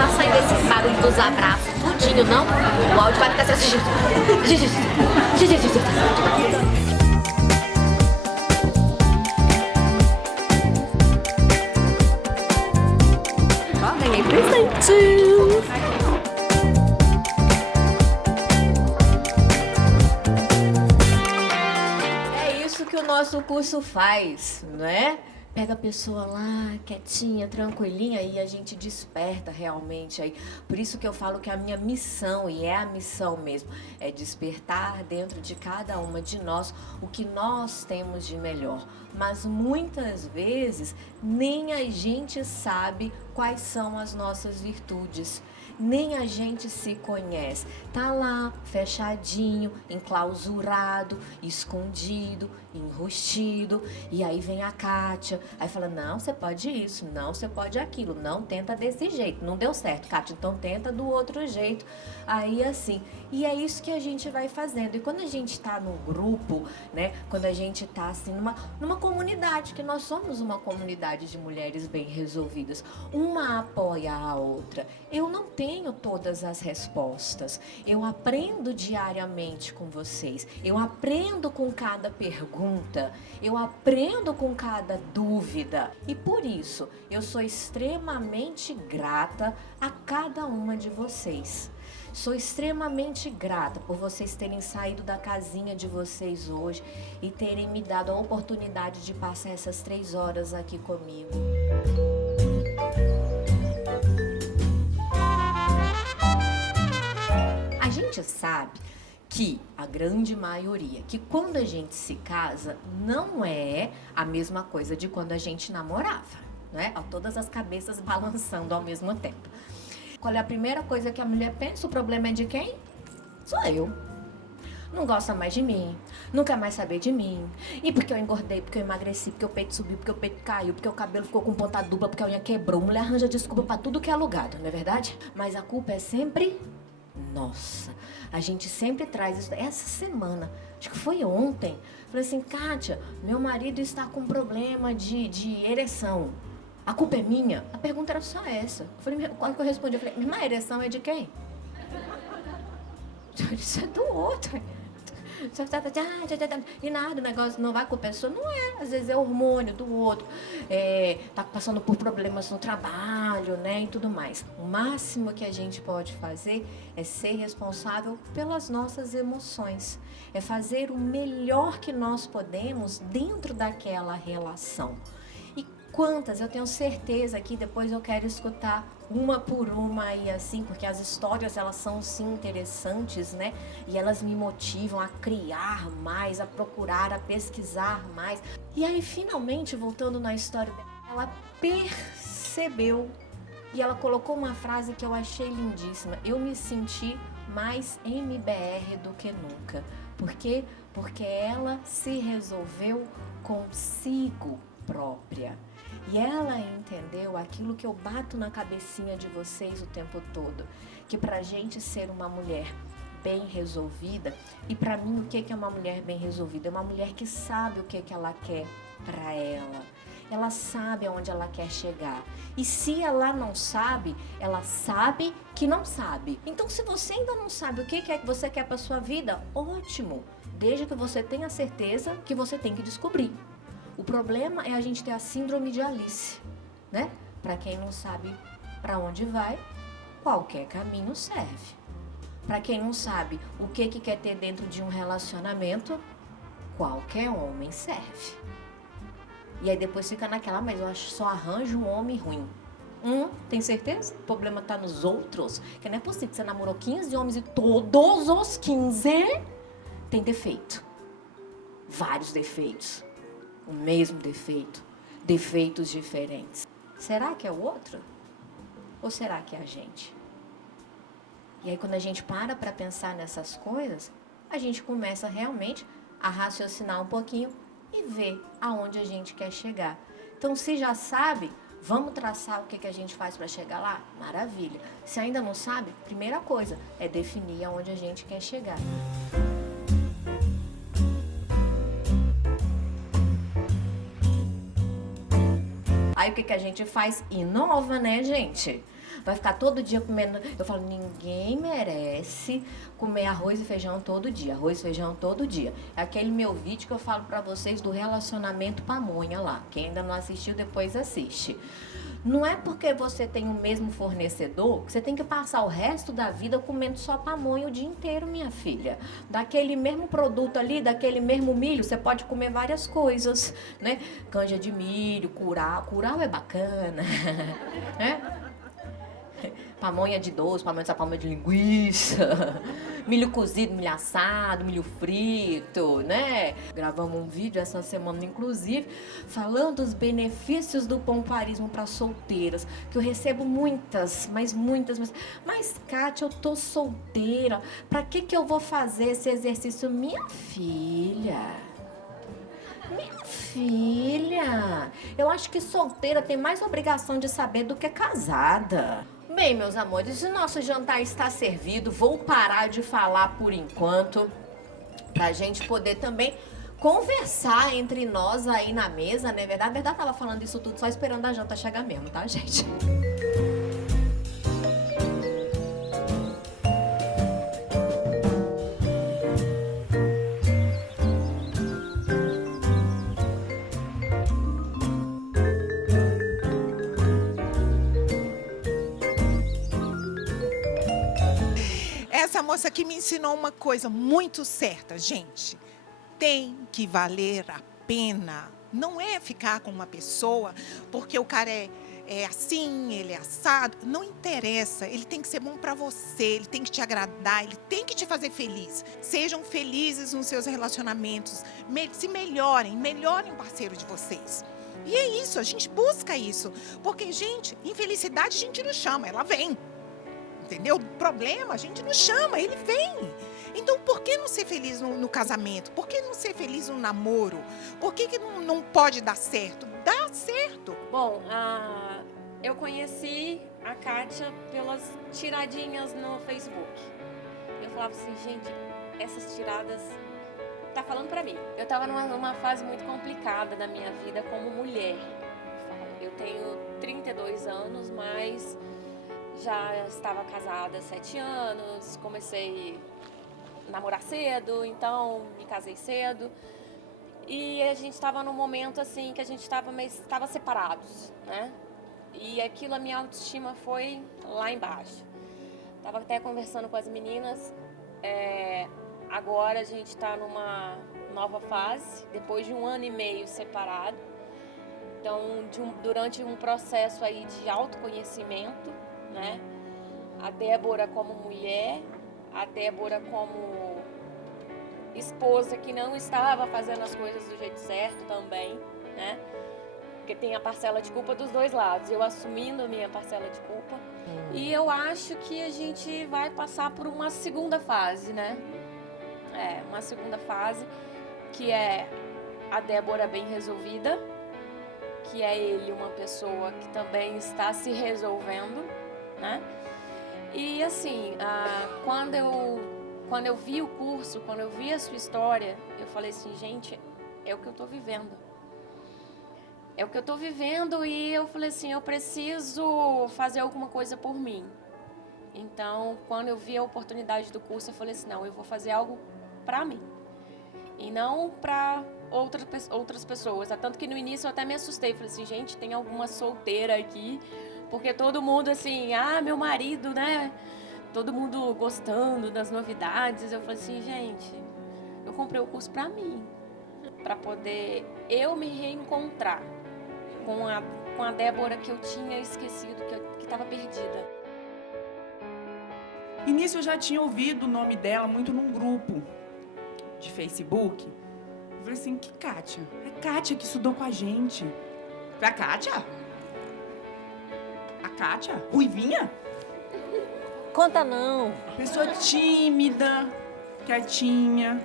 tá saindo esse barulho dos abraços, tudinho, não? O áudio vai ficar assim. Ó, ganhei presente! É isso que o nosso curso faz, não é? Pega a pessoa lá, quietinha, tranquilinha, e a gente desperta realmente aí. Por isso que eu falo que a minha missão, e é a missão mesmo, é despertar dentro de cada uma de nós o que nós temos de melhor. Mas muitas vezes nem a gente sabe quais são as nossas virtudes. Nem a gente se conhece. Tá lá, fechadinho, enclausurado, escondido, enrustido. E aí vem a Kátia, aí fala, não, você pode isso, não, você pode aquilo. Não, tenta desse jeito. Não deu certo, Kátia, então tenta do outro jeito. Aí assim. E é isso que a gente vai fazendo. E quando a gente tá num grupo, né? Quando a gente tá assim numa comunidade, que nós somos uma comunidade de mulheres bem resolvidas. Uma apoia a outra. Eu não tenho todas as respostas. Eu aprendo diariamente com vocês. Eu aprendo com cada pergunta. Eu aprendo com cada dúvida. E por isso, eu sou extremamente grata a cada uma de vocês. Sou extremamente grata por vocês terem saído da casinha de vocês hoje e terem me dado a oportunidade de passar essas 3 horas aqui comigo. A gente sabe que a grande maioria, que quando a gente se casa, não é a mesma coisa de quando a gente namorava, né? Todas as cabeças balançando ao mesmo tempo. Qual é a primeira coisa que a mulher pensa? O problema é de quem? Sou eu. Não gosta mais de mim, não quer mais saber de mim. E porque eu engordei, porque eu emagreci, porque o peito subiu, porque o peito caiu, porque o cabelo ficou com ponta dupla, porque a unha quebrou. Mulher arranja desculpa pra tudo que é alugado, não é verdade? Mas a culpa é sempre nossa. A gente sempre traz isso. Essa semana, acho que foi ontem, falei assim, Kátia, meu marido está com problema de ereção. A culpa é minha? A pergunta era só essa. Eu falei, qual que eu respondi? Eu falei, minha ereção é de quem? Isso é do outro. E nada, o negócio não vai com a pessoa. Não é, às vezes é hormônio do outro. Tá passando por problemas no trabalho, né, e tudo mais. O máximo que a gente pode fazer é ser responsável pelas nossas emoções. É fazer o melhor que nós podemos dentro daquela relação. Quantas? Eu tenho certeza que depois eu quero escutar uma por uma e assim, porque as histórias elas são sim interessantes, né? E elas me motivam a criar mais, a procurar, a pesquisar mais. E aí, finalmente, voltando na história dela, ela percebeu e ela colocou uma frase que eu achei lindíssima. Eu me senti mais MBR do que nunca. Por quê? Porque ela se resolveu consigo própria. E ela entendeu aquilo que eu bato na cabecinha de vocês o tempo todo, que pra gente ser uma mulher bem resolvida, e pra mim o que é uma mulher bem resolvida? É uma mulher que sabe o que ela quer pra ela. Ela sabe aonde ela quer chegar. E se ela não sabe, ela sabe que não sabe. Então se você ainda não sabe o que é que você quer pra sua vida, ótimo. Desde que você tenha certeza que você tem que descobrir. O problema é a gente ter a síndrome de Alice, né? Para quem não sabe para onde vai, qualquer caminho serve. Para quem não sabe o que quer ter dentro de um relacionamento, qualquer homem serve. E aí depois fica naquela, mas eu só arranjo um homem ruim. Tem certeza? O problema tá nos outros. Que não é possível que você namorou 15 homens e todos os 15 têm defeito. Vários defeitos. O mesmo defeito, defeitos diferentes. Será que é o outro? Ou será que é a gente? E aí quando a gente para pensar nessas coisas, a gente começa realmente a raciocinar um pouquinho e ver aonde a gente quer chegar. Então se já sabe, vamos traçar o que a gente faz para chegar lá? Maravilha. Se ainda não sabe, primeira coisa é definir aonde a gente quer chegar. Aí o que a gente faz? Inova, né, gente? vai ficar todo dia comendo. Eu falo, ninguém merece comer arroz e feijão todo dia. Arroz e feijão todo dia. É aquele meu vídeo que eu falo pra vocês do relacionamento pamonha lá. Quem ainda não assistiu, depois assiste. Não é porque você tem o mesmo fornecedor que você tem que passar o resto da vida comendo só pamonha o dia inteiro, minha filha. Daquele mesmo produto ali, daquele mesmo milho, você pode comer várias coisas, né? Canja de milho, curau. Curau é bacana, né? Pamonha de doce, pamonha de linguiça, milho cozido, milho assado, milho frito, né? Gravamos um vídeo essa semana, inclusive, falando dos benefícios do pompoarismo para solteiras, que eu recebo muitas, mas Kátia, eu tô solteira, pra que eu vou fazer esse exercício? Minha filha, eu acho que solteira tem mais obrigação de saber do que casada. Bem, meus amores, o nosso jantar está servido. Vou parar de falar por enquanto, pra gente poder também conversar entre nós aí na mesa, né? A verdade, tava falando isso tudo só esperando a janta chegar mesmo, tá, gente? Essa moça aqui me ensinou uma coisa muito certa, gente. Tem que valer a pena. Não é ficar com uma pessoa porque o cara é assim, ele é assado. Não interessa. Ele tem que ser bom para você, ele tem que te agradar, ele tem que te fazer feliz. Sejam felizes nos seus relacionamentos. Se melhorem o parceiro de vocês. E é isso, a gente busca isso. Porque, gente, infelicidade a gente não chama, ela vem. Entendeu? O problema a gente não chama, ele vem. Então, por que não ser feliz no casamento? Por que não ser feliz no namoro? Por que não pode dar certo? Dá certo. Bom, eu conheci a Kátia pelas tiradinhas no Facebook. Eu falava assim, gente, essas tiradas tá falando pra mim. Eu tava numa fase muito complicada da minha vida como mulher. Eu tenho 32 anos, mas já estava casada há 7 anos, comecei a namorar cedo, então me casei cedo. E a gente estava num momento assim que a gente estava separados, né? E aquilo, a minha autoestima foi lá embaixo. Tava até conversando com as meninas, agora a gente está numa nova fase, depois de 1 ano e meio separado. Então, durante um processo aí de autoconhecimento, né? A Débora como mulher, a Débora como esposa que não estava fazendo as coisas do jeito certo também, né? Porque tem a parcela de culpa dos dois lados, eu assumindo a minha parcela de culpa. E eu acho que a gente vai passar por uma segunda fase, né? Uma segunda fase, que é a Débora bem resolvida, que é ele uma pessoa que também está se resolvendo, né? E assim, quando eu vi o curso, quando eu vi a sua história, eu falei assim, gente, é o que eu tô vivendo. É o que eu tô vivendo e eu falei assim, eu preciso fazer alguma coisa por mim. Então, quando eu vi a oportunidade do curso, eu falei assim, não, eu vou fazer algo pra mim. E não pra outras pessoas. Tanto que no início eu até me assustei, falei assim, gente, tem alguma solteira aqui? Porque todo mundo assim, meu marido, né? Todo mundo gostando das novidades. Eu falei assim, gente, eu comprei o curso pra mim. Pra poder eu me reencontrar com a Débora que eu tinha esquecido, que estava perdida. Início eu já tinha ouvido o nome dela muito num grupo de Facebook. Eu falei assim, que Kátia? É Kátia que estudou com a gente. Eu falei, a Kátia? A Kátia? Ruivinha? Conta não. Pessoa tímida, quietinha,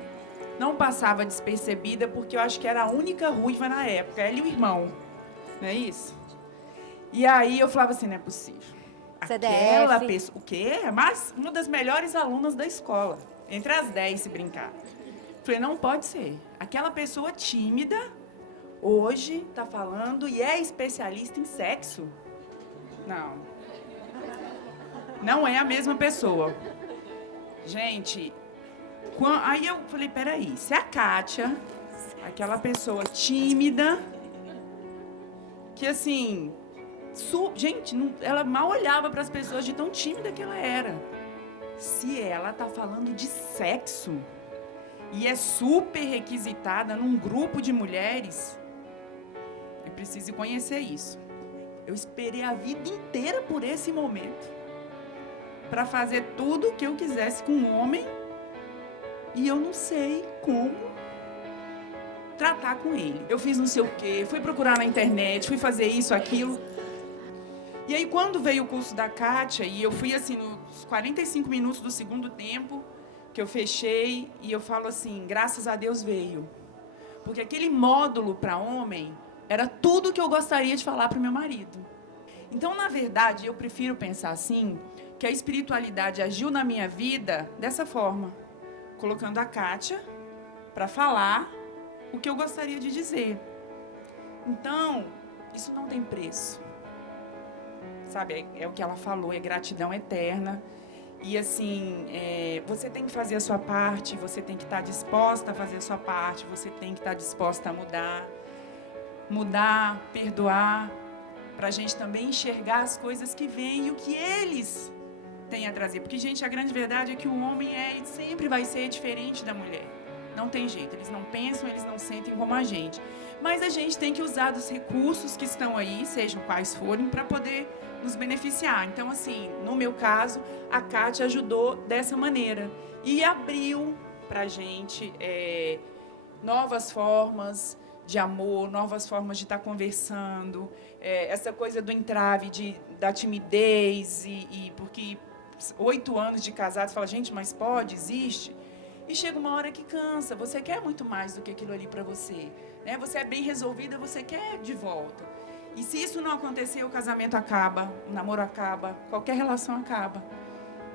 não passava despercebida porque eu acho que era a única ruiva na época, ela e o irmão, não é isso? E aí eu falava assim, não é possível. Aquela pessoa, o quê? Mas uma das melhores alunas da escola, entre as 10 se brincar. Falei, não pode ser. Aquela pessoa tímida, hoje tá falando e é especialista em sexo. Não. Não é a mesma pessoa. Gente, aí eu falei, peraí, se a Kátia, aquela pessoa tímida, que assim, gente, ela mal olhava para as pessoas de tão tímida que ela era. Se ela tá falando de sexo e é super requisitada num grupo de mulheres, eu preciso conhecer isso. Eu esperei a vida inteira por esse momento, para fazer tudo o que eu quisesse com um homem, e eu não sei como tratar com ele. Eu fiz não sei o quê, fui procurar na internet, fui fazer isso, aquilo. E aí, quando veio o curso da Kátia, e eu fui assim, nos 45 minutos do segundo tempo, que eu fechei, e eu falo assim, graças a Deus veio. Porque aquele módulo para homem era tudo que eu gostaria de falar para o meu marido. Então, na verdade, eu prefiro pensar assim, que a espiritualidade agiu na minha vida dessa forma, colocando a Kátia para falar o que eu gostaria de dizer. Então, isso não tem preço. Sabe, é o que ela falou, é gratidão eterna. E assim, você tem que fazer a sua parte, você tem que estar disposta a fazer a sua parte, você tem que estar disposta a mudar, perdoar, para a gente também enxergar as coisas que vêm e o que eles têm a trazer. Porque, gente, a grande verdade é que o homem e sempre vai ser diferente da mulher. Não tem jeito, eles não pensam, eles não sentem como a gente. Mas a gente tem que usar dos recursos que estão aí, sejam quais forem, para poder nos beneficiar. Então, assim, no meu caso, a Kátia ajudou dessa maneira. E abriu para a gente novas formas de amor, novas formas de estar conversando. Essa coisa do entrave, da timidez, porque 8 anos de casado, você fala, gente, mas pode, existe? E chega uma hora que cansa, você quer muito mais do que aquilo ali para você. Né? Você é bem resolvida, você quer de volta. E se isso não acontecer, o casamento acaba, o namoro acaba, qualquer relação acaba.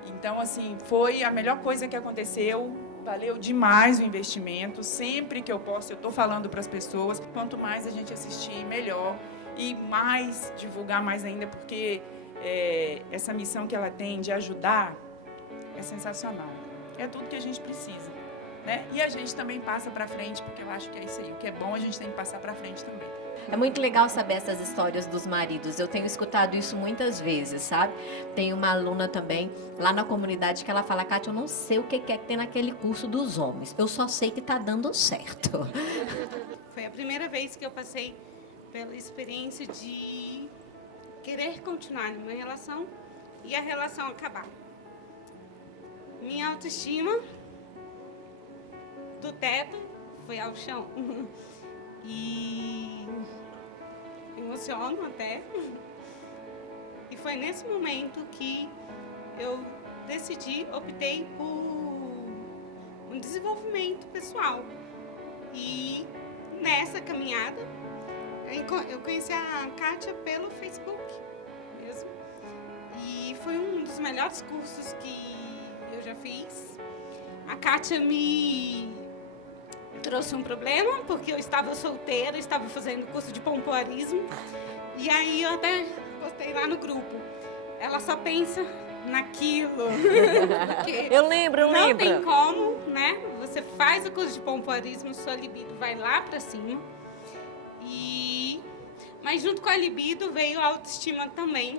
Então, assim, foi a melhor coisa que aconteceu, valeu demais o investimento. Sempre que eu posso, eu estou falando para as pessoas, quanto mais a gente assistir, melhor. E mais, divulgar mais ainda, porque essa missão que ela tem de ajudar é sensacional. É tudo que a gente precisa, né? E a gente também passa para frente, porque eu acho que é isso aí. O que é bom, a gente tem que passar para frente também. É muito legal saber essas histórias dos maridos. Eu tenho escutado isso muitas vezes, sabe? Tem uma aluna também lá na comunidade que ela fala, Kátia, eu não sei o que é que tem naquele curso dos homens. Eu só sei que tá dando certo. Foi a primeira vez que eu passei pela experiência de querer continuar numa relação e a relação acabar. Minha autoestima do teto foi ao chão. E emociono até. E foi nesse momento que eu optei por um desenvolvimento pessoal. E nessa caminhada, eu conheci a Kátia pelo Facebook mesmo. E foi um dos melhores cursos que eu já fiz. A Kátia me trouxe um problema, porque eu estava solteira, estava fazendo curso de pompoarismo. E aí eu até postei lá no grupo. Ela só pensa naquilo. Eu lembro. Não tem como, né? Você faz o curso de pompoarismo, sua libido vai lá pra cima. Mas junto com a libido veio a autoestima também.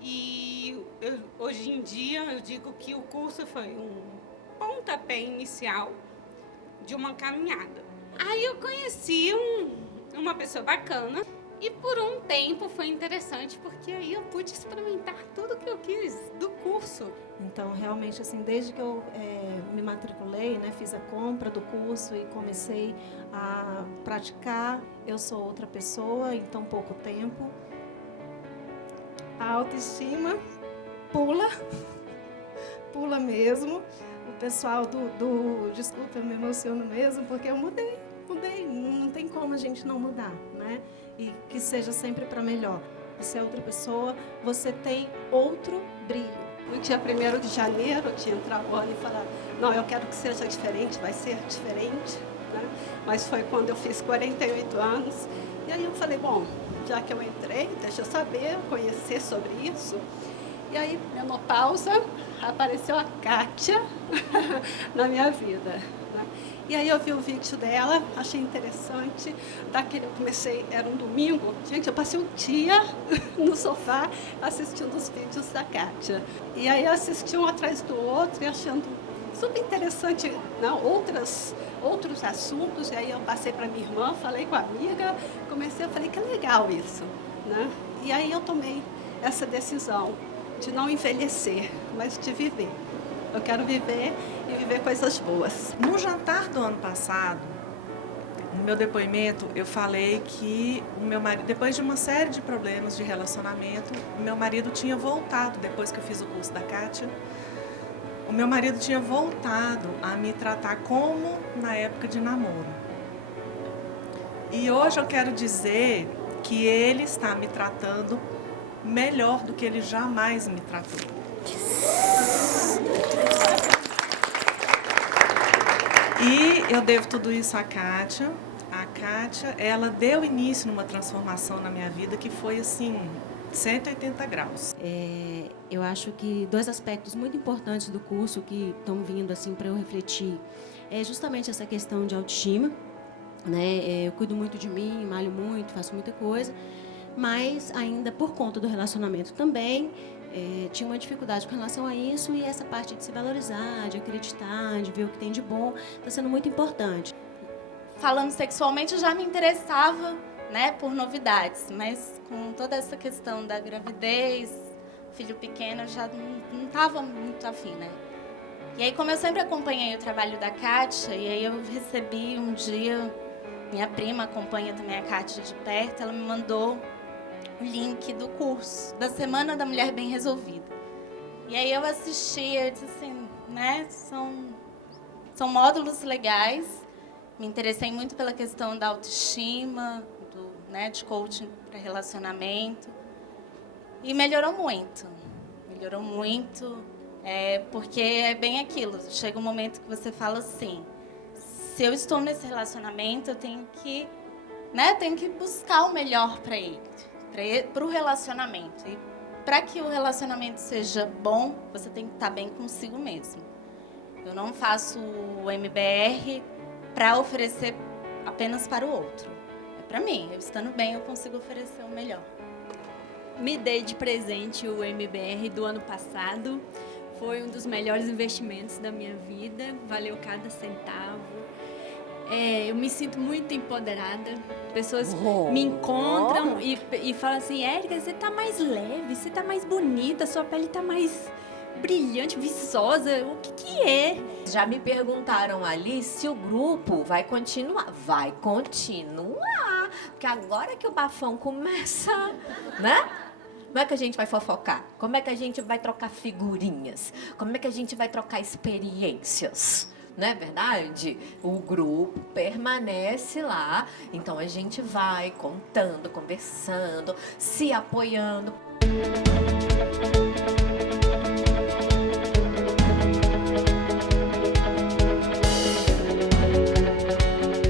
E hoje em dia eu digo que o curso foi um pontapé inicial de uma caminhada. Aí eu conheci uma pessoa bacana e por um tempo foi interessante, porque aí eu pude experimentar tudo que eu quis do curso. Então, realmente, assim, desde que eu me matriculei, né, fiz a compra do curso e comecei a praticar, eu sou outra pessoa em tão pouco tempo. A autoestima pula mesmo. O pessoal desculpa, eu me emociono mesmo, porque eu mudei. Não tem como a gente não mudar, né? E que seja sempre para melhor. Você é outra pessoa, você tem outro brilho. No dia 1º de janeiro, eu tinha entrado no ano e falar, não, eu quero que seja diferente, vai ser diferente, né? Mas foi quando eu fiz 48 anos. E aí eu falei, bom, já que eu entrei, deixa eu saber, conhecer sobre isso. E aí, menopausa, apareceu a Kátia na minha vida, né? E aí eu vi o vídeo dela, achei interessante. Daquele eu comecei, era um domingo, gente, eu passei um dia no sofá assistindo os vídeos da Kátia. E aí eu assisti um atrás do outro e achando super interessante, né, outros assuntos. E aí eu passei para minha irmã, falei com a amiga, eu falei que legal isso, né? E aí eu tomei essa decisão de não envelhecer, mas de viver. Eu quero viver e viver coisas boas. No jantar do ano passado, no meu depoimento, eu falei que o meu marido, depois de uma série de problemas de relacionamento, o meu marido tinha voltado, depois que eu fiz o curso da Kátia, o meu marido tinha voltado a me tratar como na época de namoro. E hoje eu quero dizer que ele está me tratando melhor do que ele jamais me tratou. E eu devo tudo isso à Kátia. A Kátia, ela deu início numa transformação na minha vida que foi assim, 180 graus. Eu acho que 2 aspectos muito importantes do curso que estão vindo assim para eu refletir é justamente essa questão de autoestima, né? Eu cuido muito de mim, malho muito, faço muita coisa, mas ainda por conta do relacionamento também tinha uma dificuldade com relação a isso, e essa parte de se valorizar, de acreditar, de ver o que tem de bom, está sendo muito importante. Falando sexualmente, eu já me interessava, né, por novidades, mas com toda essa questão da gravidez, filho pequeno, eu já não estava muito afim, né? E aí, como eu sempre acompanhei o trabalho da Kátia, e aí eu recebi um dia, minha prima acompanha também a Kátia de perto, ela me mandou o link do curso, da Semana da Mulher Bem Resolvida. E aí eu assisti, eu disse assim, né, são módulos legais, me interessei muito pela questão da autoestima, né, de coaching para relacionamento, e melhorou muito, porque é bem aquilo, chega um momento que você fala assim, se eu estou nesse relacionamento, eu tenho que buscar o melhor para ele, para o relacionamento. E para que o relacionamento seja bom, você tem que estar bem consigo mesmo. Eu não faço o MBR para oferecer apenas para o outro. É para mim. Eu estando bem, eu consigo oferecer o melhor. Me dei de presente o MBR do ano passado. Foi um dos melhores investimentos da minha vida. Valeu cada centavo. Eu me sinto muito empoderada. Pessoas me encontram e falam assim, Érica, você tá mais leve, você tá mais bonita, sua pele tá mais brilhante, viçosa. O que é? Já me perguntaram ali se o grupo vai continuar. Vai continuar. Porque agora que o bafão começa, né? Como é que a gente vai fofocar? Como é que a gente vai trocar figurinhas? Como é que a gente vai trocar experiências? Não é verdade? O grupo permanece lá, então a gente vai contando, conversando, se apoiando.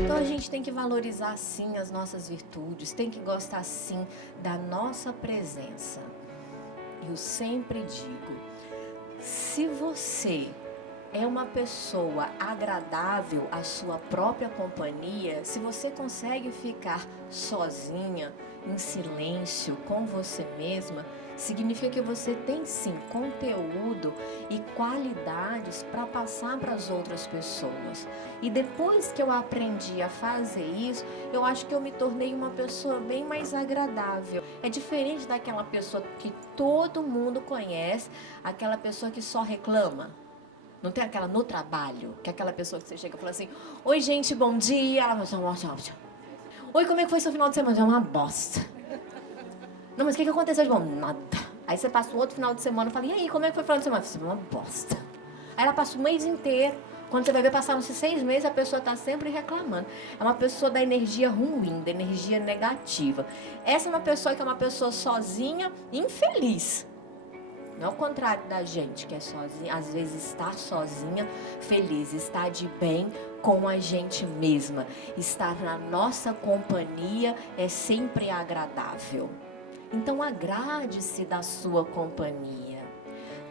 Então a gente tem que valorizar sim as nossas virtudes, tem que gostar sim da nossa presença. Eu sempre digo, se você é uma pessoa agradável à sua própria companhia, se você consegue ficar sozinha, em silêncio, com você mesma, significa que você tem sim conteúdo e qualidades para passar para as outras pessoas. E depois que eu aprendi a fazer isso, eu acho que eu me tornei uma pessoa bem mais agradável. É diferente daquela pessoa que todo mundo conhece, aquela pessoa que só reclama. Não tem aquela no trabalho, que é aquela pessoa que você chega e fala assim, oi gente, bom dia. Ela vai falar, oi, como é que foi seu final de semana? É uma bosta. Não, mas o que aconteceu de bom? Nada. Aí você passa o outro final de semana e fala, e aí, como é que foi o final de semana? Foi uma bosta. Aí ela passa o mês inteiro. Quando você vai ver, passaram-se 6 meses, a pessoa está sempre reclamando. É uma pessoa da energia ruim, da energia negativa. Essa é uma pessoa que é uma pessoa sozinha, infeliz. Não ao contrário da gente, que é sozinha, às vezes está sozinha, feliz, está de bem com a gente mesma. Estar na nossa companhia é sempre agradável. Então agrade-se da sua companhia.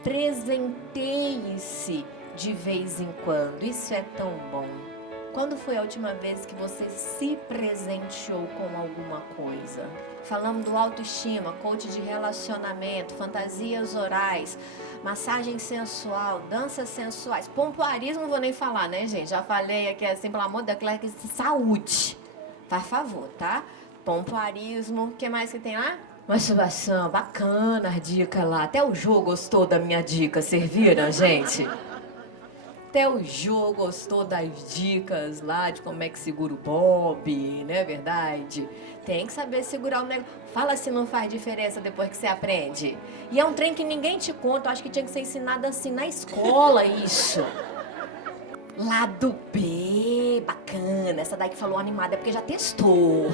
Presenteie-se de vez em quando. Isso é tão bom. Quando foi a última vez que você se presenteou com alguma coisa? Falamos do autoestima, coach de relacionamento, fantasias orais, massagem sensual, danças sensuais, pompoarismo, não vou nem falar, né, gente? Já falei aqui assim, pelo amor da Clara, saúde. Faz favor, tá? Pompoarismo, o que mais que tem lá? Masturbação, bacana as dicas lá. Até o Jô gostou da minha dica, serviram, gente? Até o Jô gostou das dicas lá de como é que segura o bob, não é verdade? Tem que saber segurar o negócio. Fala se não faz diferença depois que você aprende. E é um trem que ninguém te conta, eu acho que tinha que ser ensinado assim na escola, isso. Lado B, bacana. Essa daí que falou animada é porque já testou.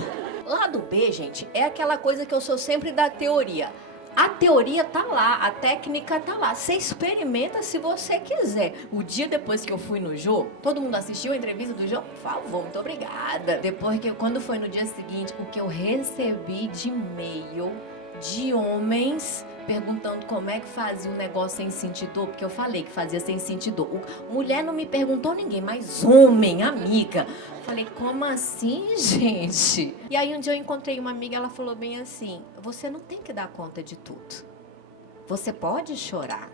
Lado B, gente, é aquela coisa que eu sou sempre da teoria. A teoria tá lá, a técnica tá lá. Você experimenta se você quiser. O dia depois que eu fui no Jô, todo mundo assistiu a entrevista do Jô? Por favor, muito obrigada. Depois que quando foi no dia seguinte, o que eu recebi de e-mail de homens perguntando como é que fazia o negócio sem sentir dor, porque eu falei que fazia sem sentir dor. Mulher não me perguntou ninguém, mas homem, amiga. Falei, como assim, gente? E aí um dia eu encontrei uma amiga, ela falou bem assim, você não tem que dar conta de tudo. Você pode chorar.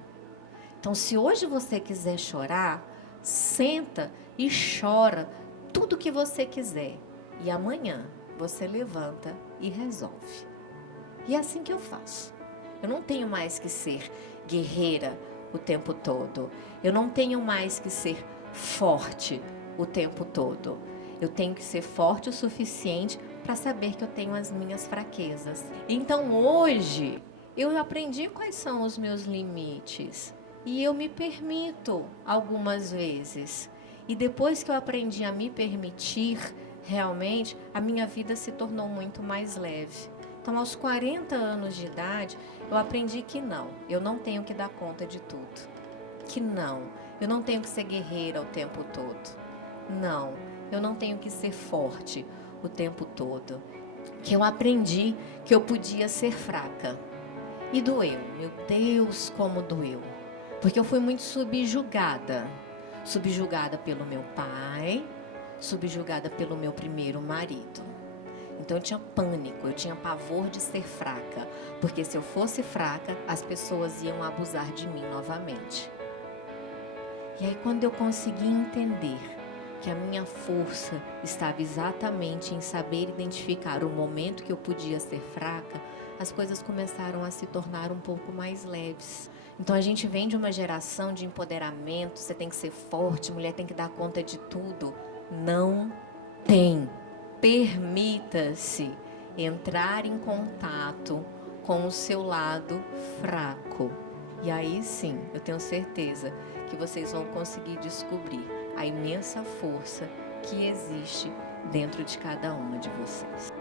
Então, se hoje você quiser chorar, senta e chora tudo que você quiser. E amanhã você levanta e resolve. E é assim que eu faço. Eu não tenho mais que ser guerreira o tempo todo. Eu não tenho mais que ser forte o tempo todo. Eu tenho que ser forte o suficiente para saber que eu tenho as minhas fraquezas. Então hoje eu aprendi quais são os meus limites. E eu me permito algumas vezes. E depois que eu aprendi a me permitir, realmente, a minha vida se tornou muito mais leve. Então, aos 40 anos de idade, eu aprendi que não, eu não tenho que dar conta de tudo. Que não, eu não tenho que ser guerreira o tempo todo. Não, eu não tenho que ser forte o tempo todo. Que eu aprendi que eu podia ser fraca. E doeu, meu Deus, como doeu. Porque eu fui muito subjugada. Subjugada pelo meu pai, subjugada pelo meu primeiro marido. Então eu tinha pânico, eu tinha pavor de ser fraca, porque se eu fosse fraca, as pessoas iam abusar de mim novamente. E aí quando eu consegui entender que a minha força estava exatamente em saber identificar o momento que eu podia ser fraca, as coisas começaram a se tornar um pouco mais leves. Então a gente vem de uma geração de empoderamento, você tem que ser forte, mulher tem que dar conta de tudo. Não tem. Permita-se entrar em contato com o seu lado fraco. E aí sim, eu tenho certeza que vocês vão conseguir descobrir a imensa força que existe dentro de cada uma de vocês.